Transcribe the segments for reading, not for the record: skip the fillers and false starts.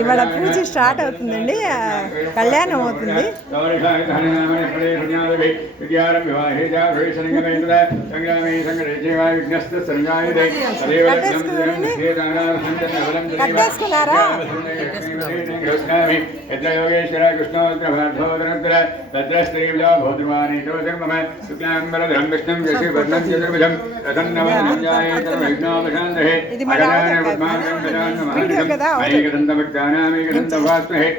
ఇవాళ పూజ స్టార్ట్ అవుతుందండి, కళ్యాణం అవుతుంది. కట్టేసుకున్నారా? योगेश्वर कृष्णोद्र भद्रस्त्रीव्या भौद्रवाणी मम शुक्लांबरधरं विष्णुं शशिवर्णं चतुर्भुजं रतन्नवजायेतविघ्नोपशान्तये ऐकदन्तभक्तानामेकदन्तवास्महे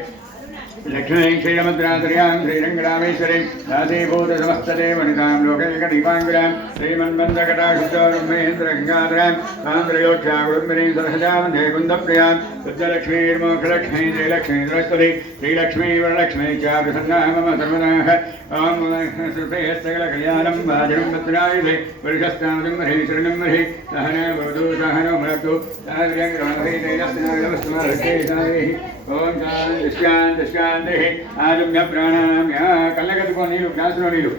लक्ष्मी क्षीरमुद्राद्रियां श्रीरङ्गरामेश्वरीं दासीभूतसमस्तदेव वनितां लोकैकदीपाङ्कुरां श्रीमन्मन्दकटाक्षुचोरुमेन्द्रगङ्गाधरां आन्द्रयोक्षाकुडुम्बिनीं सरसजामधे कुन्दप्रियां शुद्धलक्ष्मीर्मोक्षलक्ष्मी जयलक्ष्मी सरस्वती श्रीलक्ष्मी वरलक्ष्मी च प्रसन्ना मम सर्वदाः ॐ सुप्रियस्तकलकल्याणं वाजनं पत्रायुधे वरुषस्तामृतं महे शरणं महे सहना भवतु सहनो भुनक्तु सहस्रङ्गमहे तेजस्विनागमस्तुमार्गेशायैः ओम शांति शांति आजम्य प्राणायाम कल्लगतुको नीलु ग्लासुलो नीलु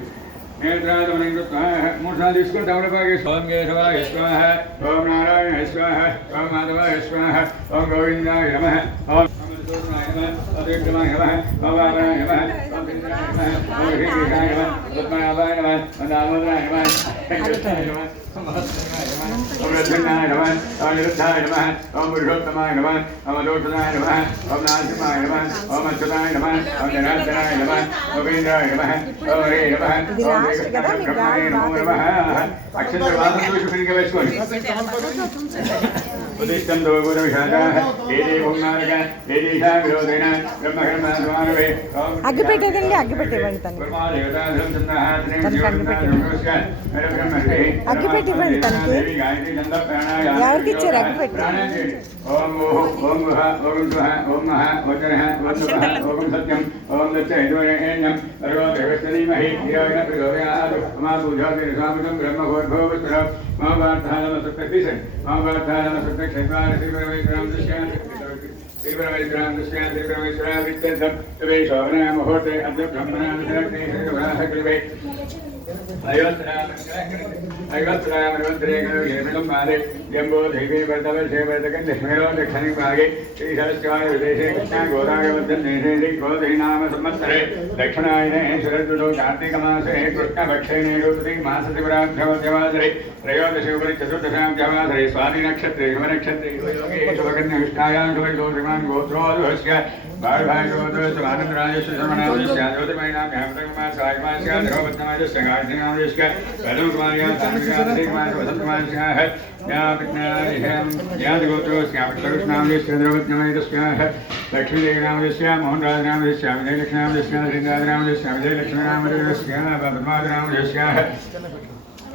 नेत्रादमनं कृत्वा मूर्छादि इसको तवलपागे ओम केशवाय स्वाहा ओम नारायणाय स्वाहा ओम माधवाय स्वाहा ओम गोविंदाय नमः ओम अमृतोषणाय नमः अद्वैतमाय नमः ओम वामनाय नमः ओम इंद्राय नमः ओम ऋषिकेशाय नमः पद्मनाभाय नमः दामोदराय नमः कृष्णाय नमः ओम रत्नाय नमः ओम निरुद्धाय नमः ओम पुरुषोत्तमाय नमः ओम लोचनाय नमः ओम नारसिंहाय नमः ओम अच्युताय नमः ओम जनार्दनाय नमः ओम इंद्राय नमः ओम हरे नमः ओम ब्रह्मणे नमो नमः अक्षरवादोषुखनिकवेश्वरि उदिष्टं दोगुरविषादाः एते भूमानक एतेषा विरोधेन ब्रह्मकर्मानुवे అగ్గిపెట్టేదండి, అగ్గిపెట్టేవండి తను అగ్గిపెట్టి ఇవ్వండి తనకి. ఎవరికి ఇచ్చారు అగ్గిపెట్టి? ओम ओम वह ओम स्वः ओम महा वचनः ओम नमः ओम सत्यं ओम दत्तैर्वरेण्यं भर्गो देवस्तनीमहि धियो न प्रचोदयात् मम पूजाते सामतं ब्रह्मभूर्भुवस्सुर मम वार्तानं सत्यतिशन् मम वार्तानं सत्यक्षेत्राय श्रीपरमेश्वरं दृश्यामि श्रीपरमेश्वरं दृश्यामि श्रीपरमेश्वरं विद्यन्तं तवे शोभना मुहूर्ते अद्य ब्रह्मणानुसरणे श्रीगुणाः अयोध्यामन्त्रेण मादे जम्बो देवी वर्तवशे वर्तकन्देश्वरो दक्षिणी भागे श्रीसरस्वाय विदेशे कृष्णा गोदाववर्धन्देशे गोदीनाम संवत्सरे दक्षिणायने शरदृतौ कार्तिकमासे कृष्णपक्षे निरुक्ति मासशिवराभ्यवद्यवासरे त्रयोदशोपरि चतुर्दशां जवासरे स्वातिनक्षत्रे शुभनक्षत्रे योगे शुभकन्याष्टायां शुभगोत्रिमान् गोत्रोद्भवस्य बालभागवतोत्सवानन्दराजस्य शर्मणामस्य ज्योतिमयिनां हेमन्तकुमारसायमास्य द्रौपद्यमाजस्य गायत्रीनामस्य वेदकुमार्यां सामग्र्याधिकुमारस्य वसन्तकुमारस्याः ज्ञातगोत्रोस्याकृष्णामस्य द्रौपद्यमयतस्याः लक्ष्मीदेवीनामस्य मोहनराजनामस्य विजयलक्ष्मीनामस्य श्रीन्द्राजनामस्य विजयलक्ष्मीनामस्याः पद्माजनामस्याः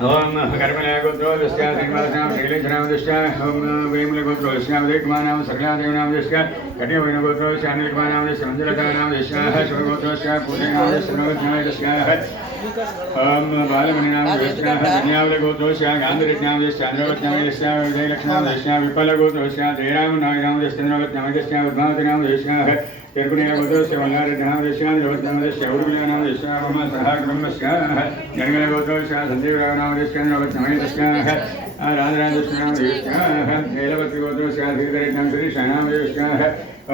ओम कर्मलगोत्रोस्या श्रीनिवासनाम श्रीलेखनामस्य ओम वेमुलगोत्रोस्या उदयकुमारनाम सकलादेवनामस्य कटिवैनगोत्रोस्या अनिलकुमारनामस्य मंजलतानामस्य शिवगोत्रोस्या पूजनामस्य नवज्ञायतस्या ओम बालमणिनामस्य विद्यावलगोत्रोस्या गान्धीनामस्य चन्द्रवज्ञायतस्य विजयलक्ष्मीनामस्य विपलगोत्रोस्या जयरामनायनामस्य नवज्ञायतस्य पद्मावतीनामस्य तिरुपतिगोत्रोस्य वल्लारनामस्य नवज्ञायतस्य उर्मिलानामस्य मम सहाग्रमस्य जनगणगोत्रोस्य संजीवरावनामस्य नवज्ञायतस्य राजराजस्य नीलवत्रिगोत्रोस्य श्रीधरज्ञां श्रीशनामस्य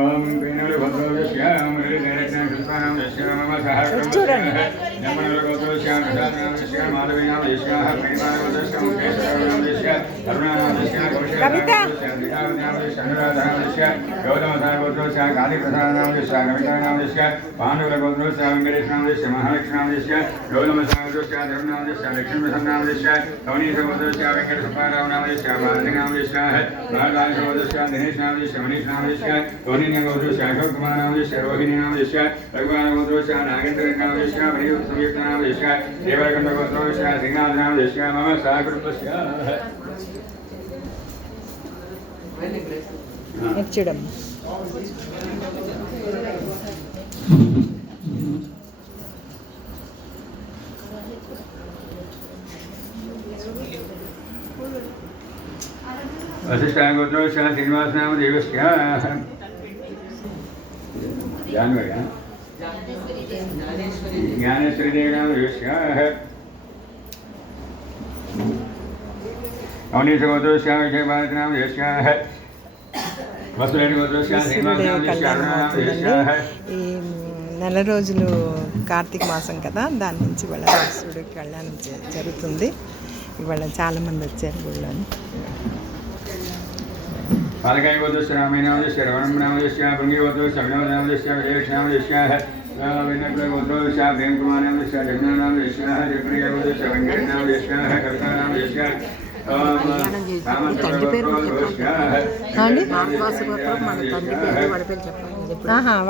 ओम पेनलभद्रस्य मुरलीधरज्ञां कृष्णानामस्य मम सहाग्रमस्य जमनगोत्रोस्य प्रसादनामस्य माधवीनामस्य प्रेमागोत्रोस्य मुकेशरावनामस्य अरुणानामस्य कौशिकनामस्य श्रीरामनामस्य अनुराधनामस्य गौतमसागोत्रोस्य गादिप्रसादनामस्य कवितानामस्य पाण्डुरगोत्रोस्य वेङ्कटेशनामस्य महालक्ष्मीनामस्य गौतमसागोत्रोस्य धर्मनामस्य लक्ष्मीप्रसन्नामस्य कवनीशगोत्रोस्य वेङ्कटसुब्बारावनामस्य माधवीनामस्य भारदाशगोत्रोस्य दिनेशनामस्य मनीषनामस्य धोनीनगोत्रोस्य अशोककुमारनामस्य रोहिणीनामस्य रघुवानगोत्रोस्य नागेन्द्रनामस्य मणियुक्तनामस्य देवरकण्डगोत्रोस्य श्रीनाथनामस्य मम सहकुटुम्बस्य ఇచ్చడం वसिष्ठगोत्रोस्य श्रीनिवासनामदेवस्य जानवर ज्ञानेश्वरीदेवीनां योष्याः अवनीशगोत्रोस्याः विजयभारतीनां योष्याः ఈ నెల రోజులు కార్తీక మాసం కదా, దాని నుంచి ఇవాళ శివుడికి కళ్యాణం జరుగుతుంది. ఇవాళ చాలామంది వచ్చారు గుళ్ళని. పాలకాయ గోత్రస్య రామేనామస్య రమణనామస్య భృంగి గోత్రస్య అభినవనామస్య విజయకృష్ణామస్య వినయ గోత్రస్య ప్రేమకుమారనామస్య జగన్నామస్య జగప్రియ గోత్రస్య వెంకటనామస్య కర్తానామస్య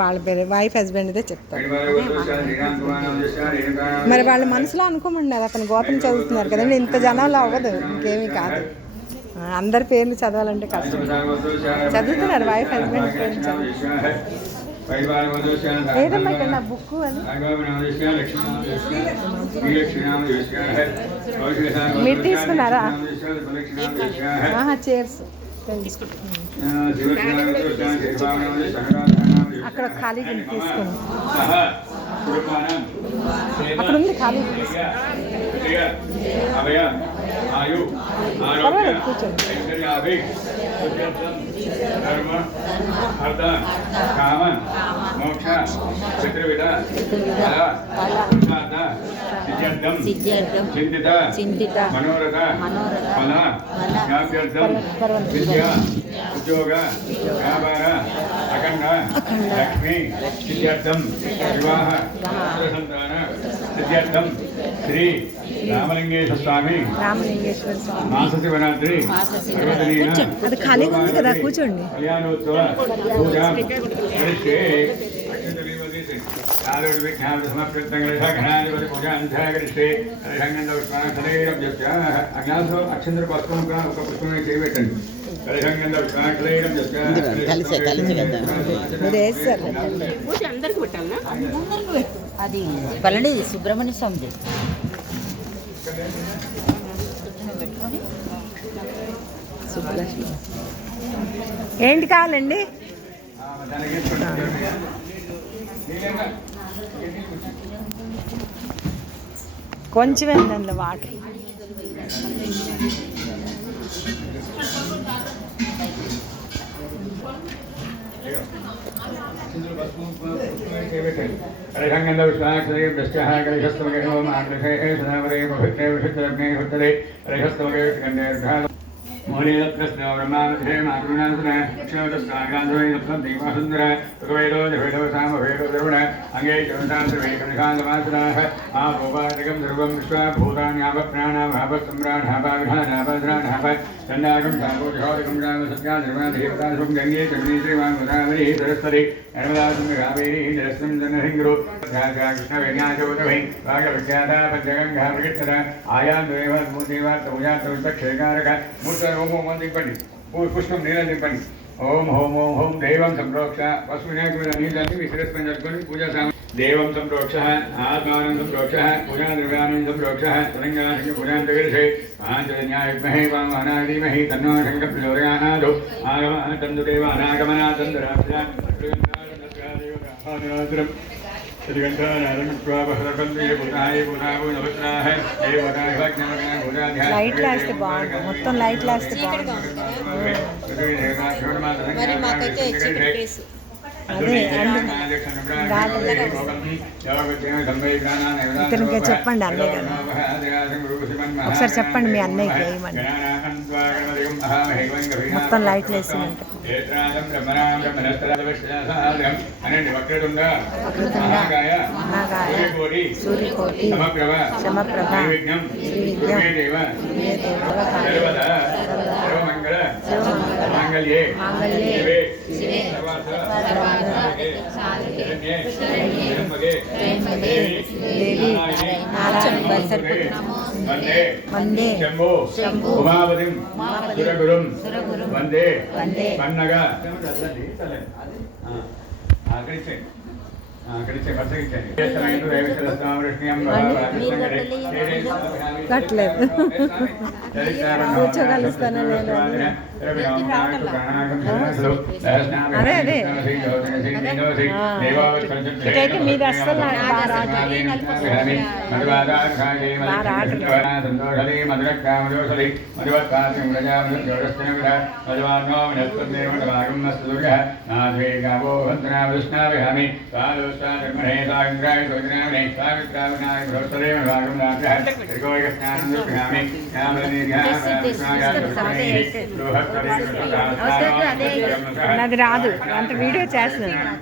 వాళ్ళ పేరు వైఫ్ హస్బెండ్దే చెప్తారు. మరి వాళ్ళ మనసులో అనుకోమండి, అతను గోత్రం చదువుతున్నారు కదండి, ఇంత జనాలు అవ్వదు, ఇంకేమీ కాదు. అందరి పేర్లు చదవాలంటే కష్టం. చదువుతున్నారు వైఫ్ హస్బెండ్ పేర్లు చదువుతున్నారు. ఏదమ్మా ఇక్కడ నా బుక్ అని మీరు తీసుకున్నారా? చైర్స్ అక్కడ ఖాళీ తీసుకుని అక్కడ ఉంది ఖాళీ. పర్వాలేదు కూర్చోండి. ధర్మ అర్థ కామ మోక్ష చతుర్విధ సిద్ధ్యర్థం చింతిత మనోరథ ఫల జ్ఞాప్యర్థం విద్య ఉద్యోగ వ్యాపార అఖండ లక్ష్మి సిద్ధ్యర్థం వివాహ సంతాన సిద్ధ్యర్థం శ్రీ రామలింగేశ్వర స్వామి మాస శివరాత్రి అది ఖాళీ ఉంది కదా, కూర్చోండి. కళ్యాణోత్సవ పూజ కరిష్యే అక్షంద్ర పత్రం ఒక పుష్పమే చేయబెట్టండి. అది పల్లె సుబ్రహ్మణ్య స్వామి ఏంటి కావాలండి? కొంచెం ఏంటండి వాటర్. मोहनीलत्नस्नो ब्रह्मावधे मातृनाथने अक्षोदस्तागान्धवैदत्तदीपसुन्दर ऋग्वेदो जवेदो सामवेदो द्रवण अङ्गे चरन्तान्तर्वैकनिकान्तमासुराः आपोपादिकं सर्वं विश्वा भूतान्यापप्राणाभापसम्राढापाविधानापद्राढाप चण्डाकं सापोजहोदिकं रामसत्या निर्मादेवतासुं गङ्गे चमनी श्रीवान् गोदावरी सरस्वती नर्मदासुं कावेरी जलस्मिन् जनहिङ्ग्रो कृष्णवेण्याचोदभै भागविख्याता पञ्चगङ्गा प्रकीर्तन आयान्द्वेवद्भूदेवात्तौजात्तवित्तक्षेकारक मूर्त ओम दिंपंడి పుష్పం నీళ్ళ దింపండి. ఓం హోం ఓం హోం దైవం సంప్రోక్ష పశు వినాయకుడి మీద నీళ్ళని విశ్లేషణ చేసుకొని పూజా సామాన్ దేవం సంప్రోక్ష ఆత్మానం సంప్రోక్ష పూజా ద్రవ్యాన్ని సంప్రోక్ష తెలంగాణ పూజాంతగిరిషే మహాంజన్యాయుగ్మహే వామనాధీమహి తన్నో శంఖ ప్రచోదయానాదో ఆగమ తందుదేవ అనాగమనా తందురాభ్యాం లైట్ వేస్తే బాగుంది, మొత్తం లైట్ వేస్తే బాగుంది. అదే ఇతనికి చెప్పండి అన్నయ్య కదా, ఒకసారి చెప్పండి మీ అన్నయ్యకి వేయమని. మొత్తం లైట్లు వేసినంట. సూర్యకోటి సమప్రభ మాంగళ్యే దేవి నారాయణ వందే శంభో ఉమాపతిం సురగురుం వందే పన్నగ ఆకరించండి. కట్టలేదు కూర్చోగలుస్తాను నేను అదే అదే ఇటైతే మీరు అస్సలు నాది రాదు అంత వీడియో చేస్తున్నాను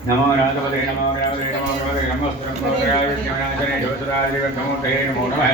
नमो राधवते नमो राधवते नमो राधवते नमोस्तुभ्याय विद्यानाशने ज्योतिराय नमोते नमो नमः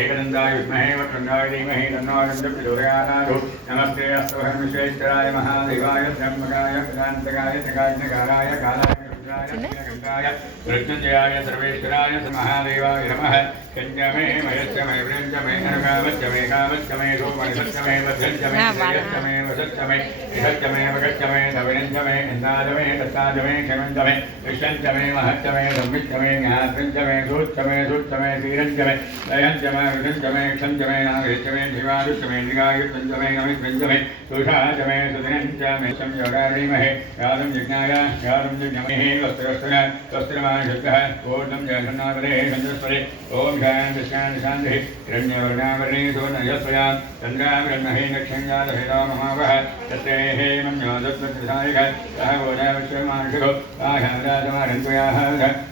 एकदन्ताय विद्महे वक्रतुण्डाय धीमहि तन्नो प्रचोदयात् नमस्ते अस्तुभर्मश्रेष्ठाय महादेवाय ब्रह्मकाय वेदान्तकाय जगाज्ञकाराय कालाय गंगाय मृत्युंजयाय सर्वेश्वराय महादेवाय नमः कंजमे मयच्चमे वृंजमे नरकामच्चमे कामच्चमे सोमनिसच्चमे वध्यच्चमे जयच्चमे वसच्चमे इहच्चमे वगच्चमे नविनच्चमे इन्दादमे दत्तादमे क्षमञ्चमे विश्वञ्चमे महच्चमे संविच्चमे ज्ञात्रञ्चमे सूच्चमे सूच्चमे धीरञ्चमे लयञ्चमे वृदञ्चमे क्षञ्चमे नागरिच्चमे शिवायुच्चमे निगायुच्चमे नमिच्चमे तुषाचमे सुदिनञ्चमे संयोगारिमहे यादं यज्ञाय यादं यज्ञमहे वस्त्रमाशुद्धः पूर्णं जयसन्नापदे सञ्जस्वरे ओम शांति शांति शांति हिरण्यवर्णावरणे सुवर्णयस्वया चन्द्रावृन्महे नक्षञ्जातभेदामहावः तस्ते हेमं ज्योतिष्मत्प्रसायिक सह गोदाविश्वमानुषिको आहाराजमारन्त्वयाः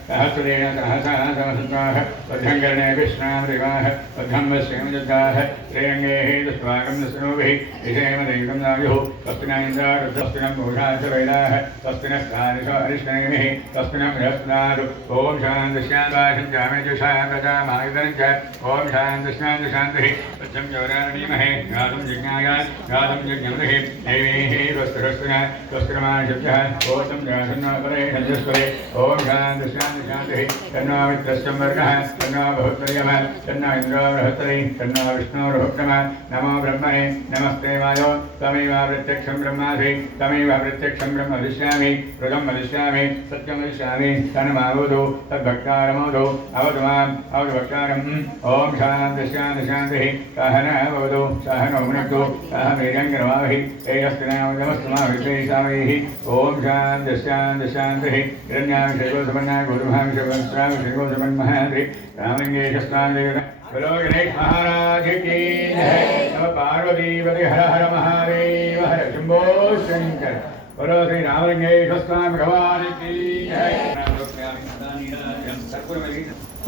सहस्रेण सहसा समसत्वाः वद्धं कर्णे विष्णामदेवाः वद्धं वश्यमयुद्धाः श्रेयङ्गेः दुष्वाकं दस्नोभिः विषेमदैकं नायुः स्वस्तिनः इन्द्रारुद्धस्तिनं पूषा च वैदाः स्वस्तिनः स्थानिषो अरिष्णेमिः स्वस्तिनं बृहस्पतिः ओम शान्ति शान्ति जामेजुषा प्रजामायुधञ्च ओम शान्ति शान्ति शान्तिः सत्यं जवराणीमहे गातुं यज्ञाय गातुं यज्ञमृः देवीः स्वस्तिरस्तिनः स्वस्तिरमाशब्दः ओतं जासन्नापरे सञ्जस्वरे ओम शान्ति शान्ति शान्तिः तन्नो मित्रस्य वर्गः तन्नो बहुत्तर्यः तन्नो इन्द्रो बृहत्तरी तन्नो विष्णो बृहत्तमः नमो ब्रह्मणे नमस्ते वायो तमेव प्रत्यक्षं ब्रह्मासि तमेव प्रत्यक्षं ब्रह्म वदिष्यामि ऋतं वदिष्यामि सत्यं वदिष्यामि तन्मावतु तद्भक्तारमवतु अवतु माम् अवतु भक्तारम् ओम शान्ति शान्ति शान्तिः सहना भवतु सहनो भुनक्तु सह वीर्यं करवावहि तेजस्विनावतमस्तुमाविषयिषावैः ओम शान्ति शान्ति शान्तिः हिरण्याभिषेको सुवर्णाय गोधूमाभिषेको सुवर्णमहाद्रि रामलिङ्गेशस्नादिगण बोलो गणेश महाराज की जय नमः पार्वतीपति हर हर महादेव हर शंभो शंकर बोलो श्री रामलिंगेश्वर स्वामी भगवान की जय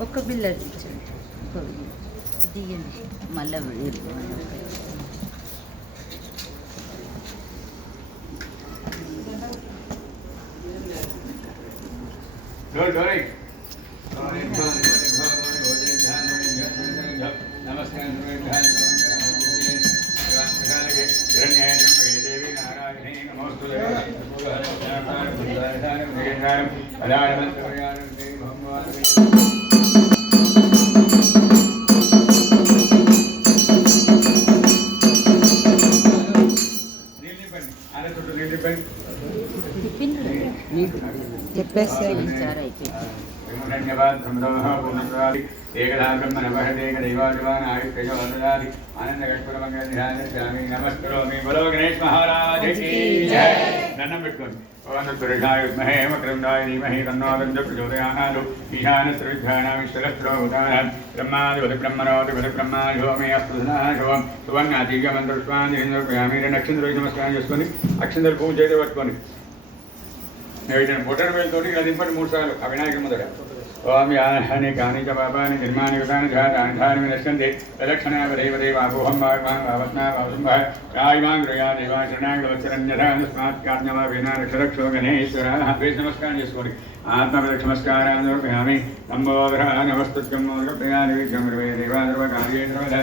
ఒక్క బిల్ల దిగండి మళ్ళీ చెప్పేసి धन्यवाद समदोह पूर्णस्वादि एकदा ब्रह्मणवहदेक दैवादिवान आयुष्यजोददादि आनंदगणपुरमंगल ध्यान स्वामी नमस्करोमि बोलो गणेश महाराज की जय दन्नं पेट्टुकोंడి ओम दुर्गाय विद्महे वक्रतुण्डाय धीमहि तन्नो प्रचोदयात् ईशानस्त्रिविद्यानामीश्वरस्त्रोभूतानां ब्रह्मादिपति ब्रह्मणोऽधिपति ब्रह्मादिवो मे अस्तुनाशो सुवर्णादिगमन्त्रपुष्पाञ्जलिर्यामि नक्षत्रोకి నమస్కారం చేసుకోండి అక్షంతలు పూజ చేసి పట్టుకోండి బొటన వేలుతోటి ఇలా దింపండి 3 సార్లు ఆ వినాయకుడి ముందర ओम यानि कानि च पापानि निर्माणि कृतानि च तानि विनश्यन्ति तदक्षणावदैवदेवापोहं वावत्ना वावसुम्भः कायिमां गृहा देवा शरणागतवत्सरन्यथा तस्मात् कार्णवाभिनारक्षरक्षो गणेश्वरः प्रेस नमस्कारं చేసుకోండి आत्मप्रदक्षिणमस्कारान् समर्पयामि नमोदरः नमस्तुभ्यं मोदकप्रियादिविद्यं देवादर्वकार्ये सर्वदा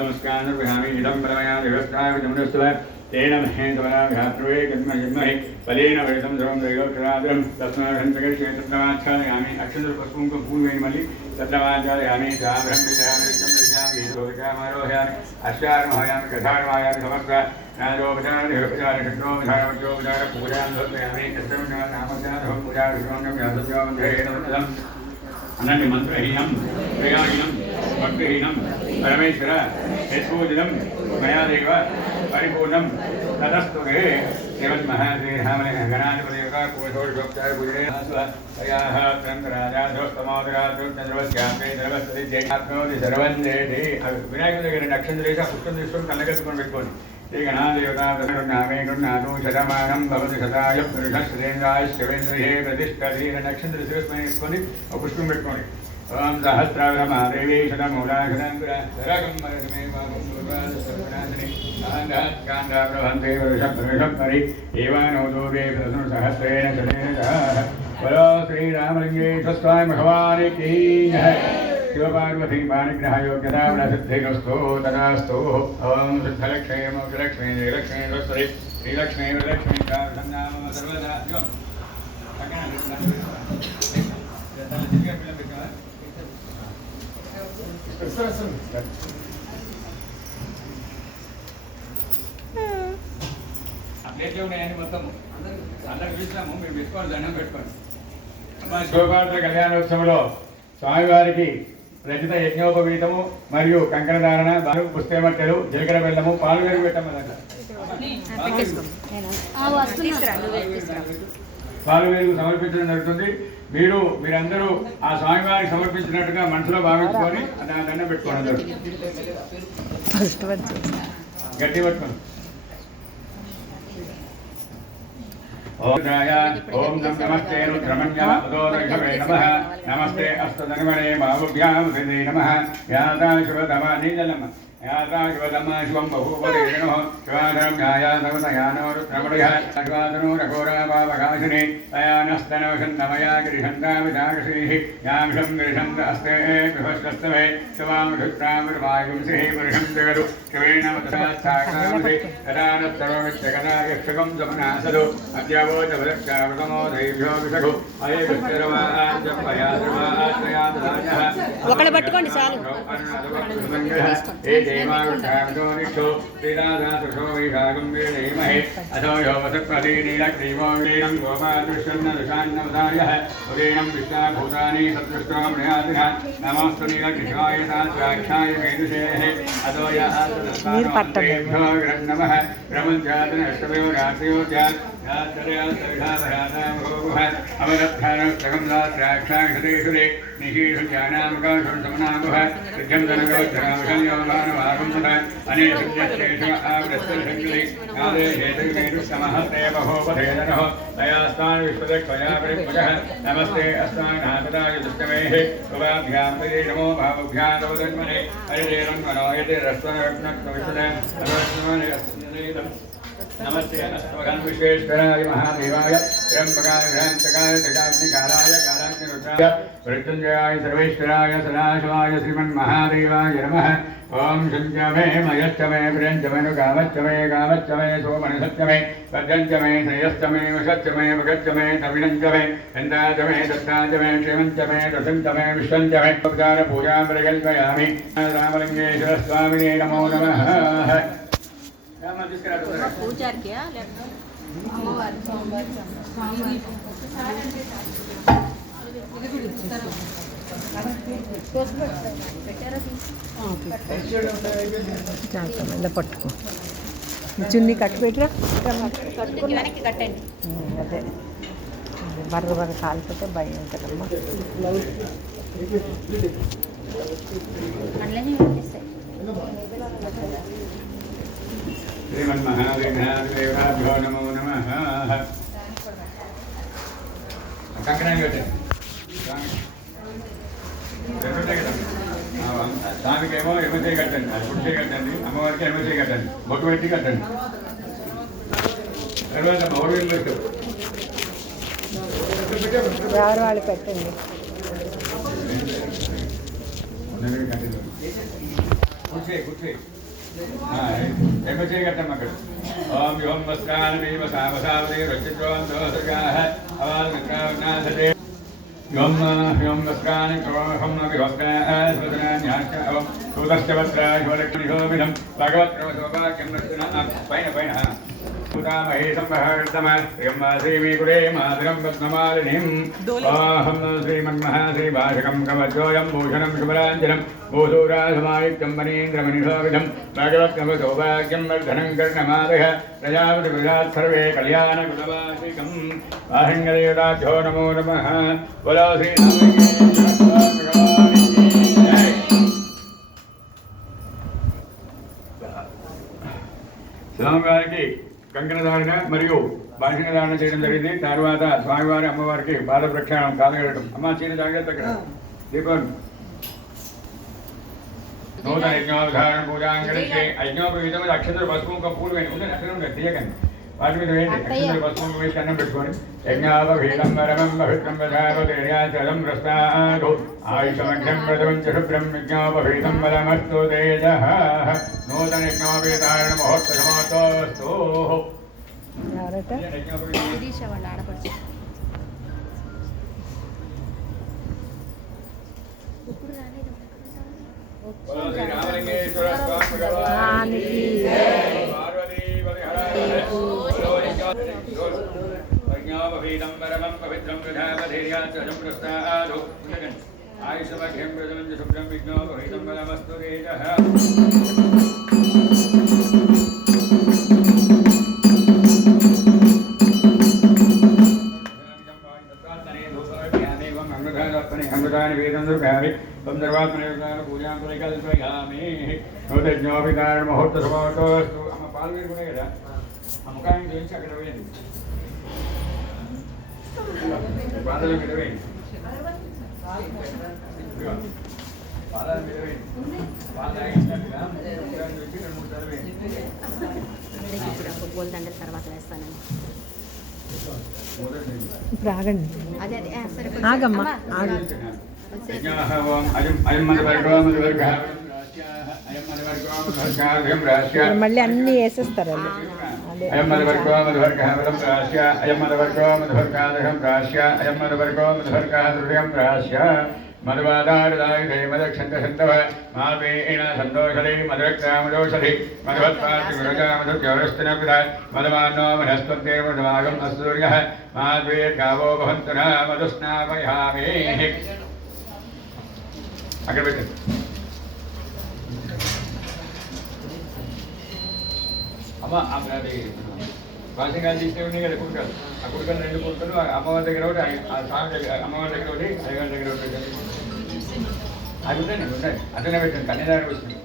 नमस्कारं समर्पयामि इदं परमया देवस्ताय विजमुनस्तव तेन महेन्द्रवराभ्यात्रुवे जन्महि फलेन वैदं सर्वं दैवक्षराद्रं तस्माच्छादयामि अक्षरपुष्पं पूर्वेण मल्लि तत्रमाचारयामि ब्रह्मचार्यं ीरोहिकामरोहयामि अश्वारोहयामि कथार्वायामि समर्थ नाजोपचारनिहोपचारकृष्णोपचारमध्योपचार पूजां समर्पयामि नामज्ञानहं पूजाविष्णोन्यं यादव्योमन्त्रेण अनन्य मंत्रहीनम क्रियाहीनम भक्तिहीनम परमेश्वर यत्पूजितम मया देव परिपूर्णम ततस्तुते श्रीमन्महाश्रीरामणे गणाधिपतियोगा पूजोपचार पूजने तयाः चंद्रराजाधोस्तमोदराधोचंद्रवस्यापे सर्वस्वति जयकात्मोदि सर्वन्देति विनायक దగ్గర నక్షత్రేశ పుష్పం తీసుకొని కళ్ళగట్టుకొని పెట్టుకోండి శ్రీ గణాదేవతా నామే గృహ్ణాతు శతమానం భవతి శతాయ పురుష శ్రేంద్రాయ శివేంద్రియే ప్రతిష్టతి నక్షత్ర శిరస్మై తీసుకొని ఒక పుష్పం పెట్టుకోండి ఓం సహస్రావరమాదేవీ శతమూలాశతంబురాశనమే కాండాబ్రహంతే వృషపరి ఏవానోదోదే సహస్రేణ శతేన బలో శ్రీరామలింగేశ్వర స్వామి భగవాన్ కీ జై शिवपार्वती पाणिग्रहयोग्यतावनसिद्धिरस्तु तदास्तु ओं शुद्धलक्ष्मी मोक्षलक्ष्मी जयलक्ष्मी सरस्वती श्रीलक्ष्मी वरलक्ष्मी नाम सर्वदा అట్లే ఉన్నాయని మొత్తం అందరికి చూసాము మీరు పెట్టుకోండి దండం పెట్టుకోండి శివపార్వతి కళ్యాణోత్సవంలో స్వామివారికి రచిత యజ్ఞోపవీతము మరియు కంకణధారణ పుస్తేమట్టెలు జీలకర్ర బెల్లము పాలు వేరు పెట్టమన్నట్ల పాలు వేరు సమర్పించడం జరుగుతుంది మీరందరూ ఆ స్వామివారికి సమర్పించినట్టుగా మనసులో భావించుకొని దాని దండం పెట్టుకోవడం జరుగుతుంది గట్టి పట్టుకోండి ओम नमस्ते रुद्रमण्य उदोदर्घवे नमः नमस्ते अस्तधन्वने बाहुभ्यां हृदये नमः याता शिवतमा नीजलम याता शिवतमा शिवं बहुपदेशनो शिवाधरं ध्यायाधवतयानो रुद्रमणयः शिवाधनो रघोरा पावकाशिने तयानस्तनवसन्नमया गिरिषन्दाविदाकशीः यामिषं गिरिषन्द अस्ते विभस्तस्तवे शिवामधुत्रामिर्वायुंसिः पुरुषं जगदु शिवेन वदसात्साकामति तदानत्सर्वमित्यगदायक्षकं समनासदु अद्यावोचवदक्षावृतमो दैभ्यो विषगु अये विष्टिरवाहाद्यपयाद्रवाहात्रयादराजः ఒకళ్ళు పట్టుకోండి చాలు ఏ దేవాగుణామిదో నిక్షో శ్రీరాధాతుషో వైశాఖం వేదయమహే అథో యో వసత్పతి నీలగ్రీవో వీణం గోపాదృశ్యన్న దుషాన్నవదార్యః ఉదీనం విశ్వాభూతాని సదృష్టో మృయాతిః నమోస్తు నీలగ్రీవాయ సాక్షాయ మేదుషేః అథో యః తదస్మానో నమః బ్రహ్మజ్ఞాతన అష్టమయో రాత్రియో ధ్యాన్ अमरत्थानस्तकं साक्षाक्षतेषुरे निशीषं जानामकाशं समनामः सिद्धं धनगोचरामशं योमानवागं अनेशुद्यश्रेष आवृत्तसङ्गले आदेशेतुमेरुस्तमहस्ते महोपधेदनः तयास्तान् विश्वदक्वया परित्वजः नमस्ते अस्तान्नाथदाय दुष्टमेः उपाभ्यां तये नमो भावभ्यां नवदन्मने हरिदेवं मनोयते रस्वनरत्नक्वविशदम् नमस्ते अस्तवगं विश्वेश्वराय महादेवाय त्र्यंबकाय भ्रांतकाय गजाग्निकालाय कालाग्निरुद्राय मृत्युंजयाय सर्वेश्वराय सदाशिवाय श्रीमन्महादेवाय नमः ओम शुंचमे मयश्चमे प्रियंचमे कामच्चमे कामच्चमे सोमनसच्चमे सज्जंचमे श्रेयश्चमे वशच्चमे भगच्चमे तमिळंचमे चंदाचमे दत्ताचमे श्रीमंचमे दशंचमे विश्वंचमे उपचार पूजां प्रकल्पयामि रामलिंगेश्वर स्वामिने नमो नमः पूजार किया పట్టుకో చున్నీ కట్టు పెట్టిరా వెనక్కి కట్టండి అదే బర్ర కాలిపోతే భయం ఉంటుందమ్మా అట్లనే श्रीमन्महादेवाभ्यो नमो नमः कंकणाన్ని పెట్టండి స్వామికేమో ఎమచే కట్టండి పుట్టే కట్టండి అమ్మవారికి ఎమచే కట్టండి బొట్టు పెట్టి కట్టండి తర్వాత బౌర్యం పెట్టు ఎవరు వాళ్ళు పెట్టండి కూర్చే కూర్చే एमचे घटम अकड़ ओम योम वस्त्रान देव सावसावदे रचित्वां दोसगाः अवाल मित्रावनाथते Yom Vasrani Kroham Vivasna Svadana Sudashavatra Shvalakshobidam Bhagavat Ravasovakam Nastana Paina Udamahisam Maharsama Yammasri Gure Madram Vasnamalinim Aham Sri Manmaha Sri Bhashakam Kavajoyam Bhushanam Shubharanjanam Bhusura Samayikam Manindra Manishovidam Bhagavat Ravasovakam Vardhanam Karnamadaya Rajavati Virat Sarve Kalyana Kulavashikam Ahangariyo Namo Namaha స్వామివారికి కంకణధారణ మరియు బాషింగధారణ చేయడం జరిగింది. తర్వాత స్వామివారి అమ్మవారికి పాద ప్రక్షాళనం కాలగలటం. అమ్మ చీర జాగ్రత్త అక్కడ దీపం నూతన యజ్ఞోపధారణ పూజాంగణించి యజ్ఞోపవీతం అక్షంతలు పసుపు పూలు వేయండి. ఉండండి అక్కడ ఉండండి తీయకండి. వాటి మీద వేయండి. అక్షంతలు పసుపు వేసి అన్నం పెట్టుకోండి. యజ్ఞాపవీతం వరమం పవిత్రం వధావతేర్యాచలం ప్రస్తాదు ఆయుషమఖ్యం వ్రతమంచ శుభ్రం యజ్ఞోపవీతం వరమస్తు తేజః నూతన యజ్ఞోపవీతారణ మహోత్సవమస్తు. శిరీష వాళ్ళ ఆడపడుచు. ఇప్పుడు రాలేదు. రామలింగేశ్వర స్వామి భగవానికి యజ్ఞోపవీతం వరమం పవిత్రం వధావతేర్యాచలం ప్రస్తాదు ఆయుషమఖ్యం వ్రతమంచ శుభ్రం యజ్ఞోపవీతం వరమస్తు తేజః. అమృతాన్ని వేదం దుర్గామి సందర్భాత్మన పూజాంకులై కల్పయామి. నూతజ్ఞోపితారణ మహోత్సవమస్తు. అమ్మ పాలు వేరుకున్నాయి కదా, ఆ ముఖాన్ని చూపించి అక్కడ వేయండి. పాదాల మీద వేయండి. పాదాల మీద వేయండి. పాలు తాగినట్టుగా ముఖాన్ని చూపించి 2-3 సార్లు వేయండి. ఫుట్బాల్ దండల తర్వాత వేస్తాను. ఇప్పుడు ఆగండి. అదే అదే సరే ఆగమ్మా ఆగు. మళ్ళీ అన్ని వేసేస్తారు వాళ్ళు. అయం మధువర్గో మధువర్గం రాశ్య అయం మధువర్గో మధువర్గాదహం రాశ్య అయం మధువర్గో మధువర్గాదృఢం రాశ్య మధువాదారుదాయుధే మదక్షంతసంతవ మావేణ సంతోషదే మధురక్రామదోషధి మధువత్పార్తి విరజా మధుర్యవరస్తిన పిత మధుమాన్నో మనస్పత్తే మధుమాగం అసూర్యః మాద్వేర్గావో భవంతున మధుస్నాపయామి. అక్కడ పెట్టండి. అమ్మ అది వాసింగాలు తీస్తే ఉన్నాయి కదా కుడుకలు, ఆ కుడుకలు 2 కుడుకలు అమ్మవారి దగ్గర ఒకటి, ఆ స్వామి దగ్గర అమ్మవారి దగ్గర ఒకటి, అయ్యగారి దగ్గర ఒకటి. అది ఉండండి ఉండండి అట్లనే పెట్టండి. కన్యదారి వస్తుంది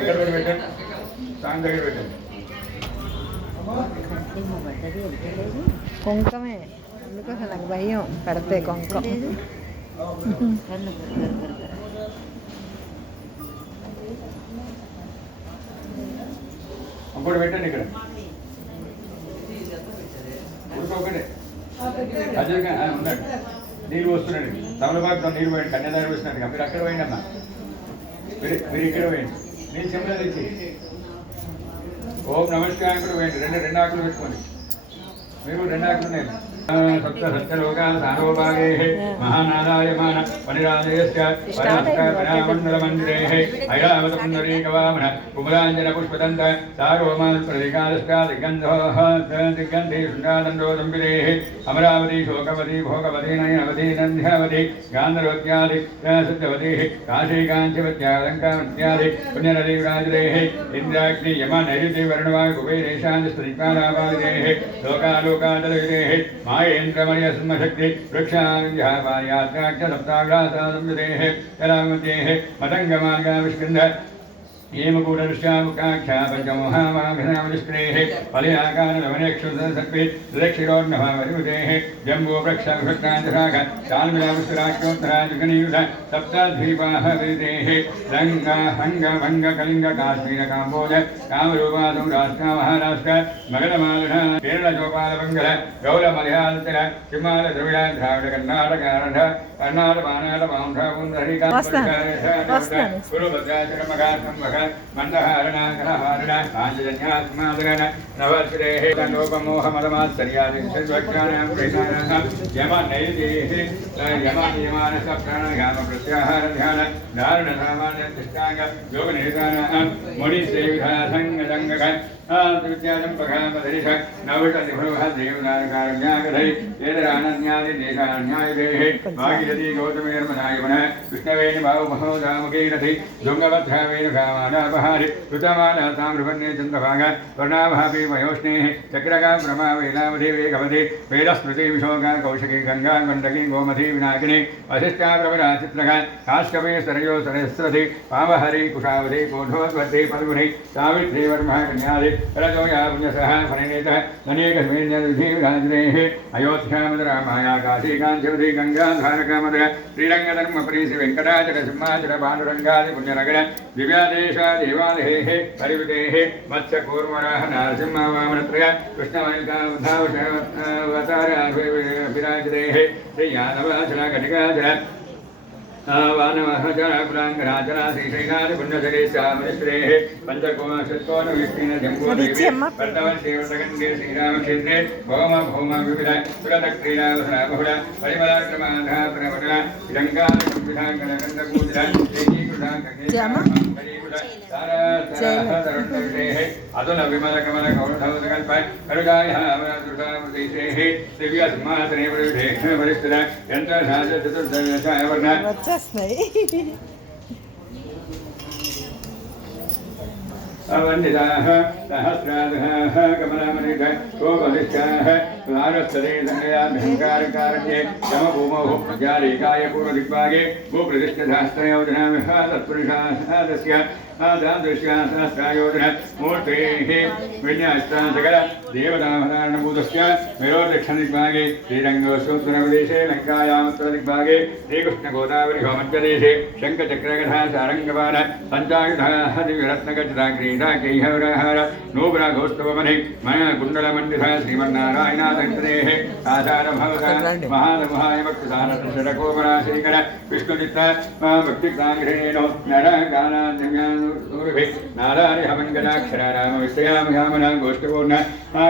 ఇక్కడ ఒకటి పెట్టండి, స్వామి దగ్గర పెట్టండి. కుంకమే అందుకోసం నాకు భయం పెడితే కుంకం. ఇంకోటి పెట్టండి ఇక్కడ ఒకటే అజగా ఉండండి. నీళ్ళు వస్తున్నాడు, తమలపాకుతో నీళ్ళు పోయండి. కన్యాదారి వస్తున్నాడు, మీరు అక్కడ పోయండి అన్న, మీరు ఇక్కడ పోయండి. నేను చెమ్మలు తెచ్చి ఓం నమస్కారం కూడా పోయండి. 2 ఆకులు పెట్టుకోండి. మీరు 2 ఆకులు ఉన్నాయి. సప్త సత్యలోకాల సారోభాగే మహానాదాయమాన పరిరాజయస్య పరామండల మందిరే ఐరావత పుండరీకవామన కుమరాంజన పుష్పదంత సారోమాన్ ప్రతికాలస్కా దిగ్గంధే శృంగాదండో దంపిరే అమరావతి శోకవతి భోగవతి నయనవతి నంధ్యావతి గాంధర్వత్యాది సత్యవతి కాశీ కాంచవత్యాలంకావత్యాది పుణ్యనదీ రాజరే ఇంద్రాగ్ని యమ నైరుతి వర్ణవాయు కుబేరేశాంతి స్థితికాలాపాదే లోకాలోకాదలే మాయేంద్రమయ సింహశక్తి వృక్షాయాత్రాక్ష సప్తాగ్రాసాందే కళామతే మతంగమార్గా విష్కృంద ఏమకూటదృశ్యాముఖాఖ్యా పంచమోహామాభినామనిష్క్రేః ఫలయాకారమనేక్షుసర్పే దక్షిణోర్ణవరిముదేః జంబో వృక్షాంతరాగ తాల్మిలాపుష్కరాక్షోత్తరాజగనీయుధ సప్తద్వీపాః విదేః రంగా హంగ భంగ కళింగ కాశ్మీర కాంబోజ కామరూపాదం రాష్ట్ర మహారాష్ట్ర మగధమాలన కేరళ చోపాలబంగళ గౌర మలయాళ హిమాల ద్రవిడ ద్రావిడ కర్ణాటక కర్ణాటక బాణాల బాంధ్ర పుండరీక గురుభద్రాచరమగాసం మందహారణ కాంచజన్యాత్మాదరణ నవశ్రేః తనోపమోహమదమాత్సర్యాది సర్వజ్ఞానాం ప్రేషానాం యమ నైదేః యమ నియమానస ప్రాణాయామ ప్రత్యాహార ధ్యాన ధారణ సామాన్య తిష్టాంగ యోగ నిదానాం ముని సేవిధా సంగ విద్యాజం పగామధరిష నవషతిభృహ దేవనారకారణ్యాగధై ఏదరానన్యాది దేశాన్యాయుధేః భాగీరథీ గౌతమేర్మనాయమన విష్ణవేన బాహుమహోదామకైరథి దుంగవధ్రావేన కామానాపహారి కృతమాన తామ్రపన్నే చంద్రభాగ వర్ణాభాపి వయోష్ణేః చక్రగా బ్రహ్మ వేలావధి వేగవధి వేదస్మృతి విశోగా కౌశికీ గంగా గండకీ గోమధీ వినాకిని వశిష్ఠా ప్రవరా చిత్రగా కాశ్యపే సరయో సరస్వతి పావహరి కుషావధి కోఢోద్వతి పద్ముని సావిత్రి వర్మ కన్యాది रजोया पुण्यसः फणिनेतः अनेकस्मिन्नविधिविराजनेः अयोध्यामद रामाया काशी काञ्चवती गङ्गाधारकामद श्रीरङ्गधर्मपरीसि वेङ्कटाचल सिंहाचल भानुरङ्गादि पुण्यनगर दिव्यादेशा देवालयेः परिवितेः मत्स्यकूर्मराः नारसिंह वामनत्रय कृष्णवनिकावताराभिराजनेः श्रीयादवाचल घटिकाचल वानवहचर पुराङ्गराचर श्रीशैलादि पुण्यचरे श्यामनिश्रेः पञ्चकोशत्कोन विष्णुन जम्बूदेवी वर्तवन्देवसगन्धे श्रीरामक्षेत्रे भौम भौम विविध सुरतक्रीडावसरा बहुल परिमलाक्रमाधा प्रवटल श्रीरङ्गादिविधाङ्गनगन्धपूजित अतुल विमल कमल कौरधौतकल्प करुणायाः दुर्गामूर्तिश्रेः दिव्य सिंहासने वरिष्ठित यन्त्रशास्त्र चतुर्दशाय वर्ण వచ్చేస్తున్నాయి. अवन्दिताः सहस्रादः कमलामणिः गोपदिष्टाः द्वारस्थले संगयाभ्यङ्कारकारण्ये समभूमौ प्रजालेकाय पूर्वदिग्भागे भूप्रतिष्ठधास्तनयोजनामिह तत्पुरुषास्य सहस्रायोजन मूर्तेः विन्यास्ता सकल देवतामधारणभूतस्य विरोदक्षिणदिग्भागे श्रीरङ्गोत्सवप्रदेशे लङ्कायामुत्तरदिग्भागे श्रीकृष्णगोदावरि मध्यदेशे शङ्खचक्रगधा सारङ्गपाल पञ्चायुधाः दिव्यरत्नगजता क्रीडा कैहवरहार नूपुर गौस्तवमणि कुण्डलमण्डित श्रीमन्नारायणादन्तरेः आधारभवत महानमहाय भक्तसानकोपराश्रीकर विष्णुचित्त भक्तिकाङ्ग्रेणो नरगानान्यभिः नारारिहमङ्गलाक्षरारामविश्रयामयामना गोष्ठपूर्ण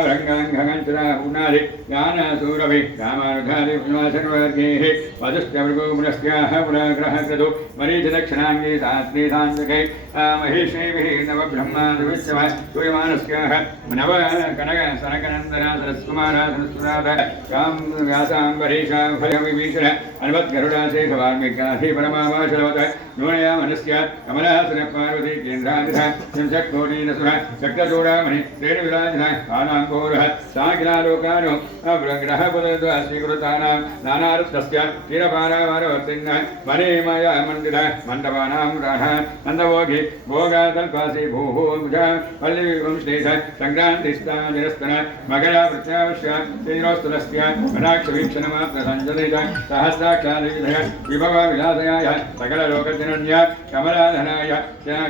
रङ्गाङ्गङ्गञ्चरा पूर्णादि गानसूरभिः रामानुधादि पुण्यवासनवर्गैः वधुश्चमृगोपुरस्याः पुराग्रहक्रतु मरीचदक्षिणाङ्गे सात्रे सान्धकै महेश्वरीभिः नवब्रह्मादिविश्व सूयमानस्याः नव कनक सनकनन्दना सरस्कुमारा सरस्वनाथ राम व्यासाम्बरीषा फलविभीषण अन्वद्गरुडाशेष वाल्मीकाधि परमावाशलवत नूनया मनस्य कमलासन पार्वती केन्द्राधिः शक्तोनीनसुर शक्तचूडामणि श्रेणुविराजः आनाङ्गोरः साकिलालोकानो ग्रहपदद्वा स्वीकृतानां नानारत्नस्य क्षीरपारावारवर्तिन्नः वने माया मण्डितः मण्डपानां राढः नन्दभोगी भोगातल्पासि भूः भुजा वल्लीवंशेष सङ्क्रान्तिस्तानिरस्तन मकरा प्रत्यावश्य श्रीरोस्तुलस्य कटाक्षवीक्षणमाप्तसञ्जलित सहस्राक्षादिविधय विभवविलासयाय सकललोकजनन्य कमलाधनाय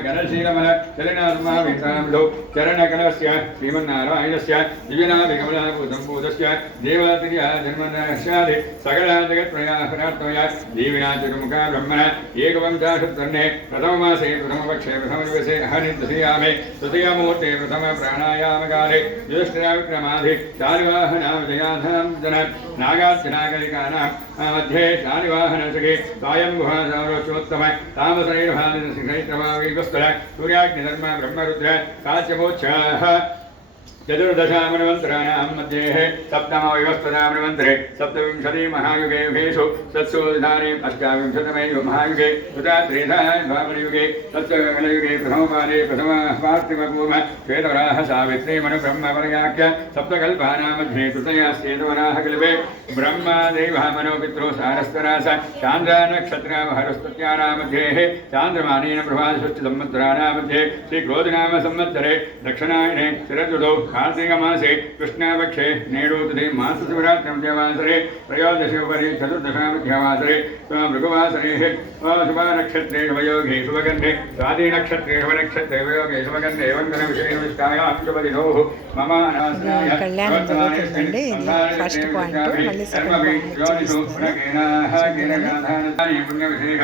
गणशीलमल चलिनात्माभिताम्लो चरणकलस्य श्रीमन्नारायणस्य दिव्यनाभिकमलाभूतम्भूतस्य देवातिर्या जन्मनश्यादि सकला जगत्प्रयासनात्मया देविनाचरुमुखा ब्रह्मण एकवंशाशुत्तन्ने प्रथममासे प्रथमपक्षे प्रथमदिवसे अहनिद्ययामे तृतीयमुहूर्ते प्रथमप्राणायामकाले युधिष्ठिरविक्रमाधि शालिवाहनाविजयाधां जन नागार्जुनागलिकानां मध्ये शालिवाहनसखे स्वायम्भुवासौरोच्योत्तम तामसैर्भादिनशिखैत्रभावीवस्तुल सूर्याग्निधर्म ब्रह्मरुद्र काश्यपोच्छाः चतुर्दशामन्वन्तराणां मध्ये सप्तमविवस्पदामन्वन्तरे सप्तविंशति महायुगेषु सत्सोधाने अष्टाविंशतमे महायुगे तथा त्रेधाद्वापरयुगे सप्तकलयुगे प्रथमपादे प्रथमपार्थिवपूर्व श्वेतवराह सावित्री मनुब्रह्मवर्याख्य सप्तकल्पानां मध्ये तृतीयाश्चेतवराह कल्पे ब्रह्मदेवः मनोपित्रो सारस्वरास चान्द्रनक्षत्रमहरस्पत्यानां मध्ये चान्द्रमानेन प्रभासुष्टसंवत्सराणां मध्ये श्रीक्रोधनाम संवत्सरे दक्षिणायने शरदृतौ कार्तिकमासे कृष्णपक्षे नेडोतिथि मासशिवरात्रिमध्यवासरे त्रयोदशोपरि चतुर्दशामध्यवासरे भृगुवासरे शुभनक्षत्रे शुभयोगे शुभगन्धे स्वादिनक्षत्रे शुभनक्षत्रे शुभयोगे शुभगन्धे वन्दनविषयनिष्ठायां शुभदिनोः मम अनास्नाय కళ్యాణం జరుగుతుందండి ఇది ఫస్ట్ పాయింట్ మళ్ళీ సెకండ్ పాయింట్ పుణ్యవిషేక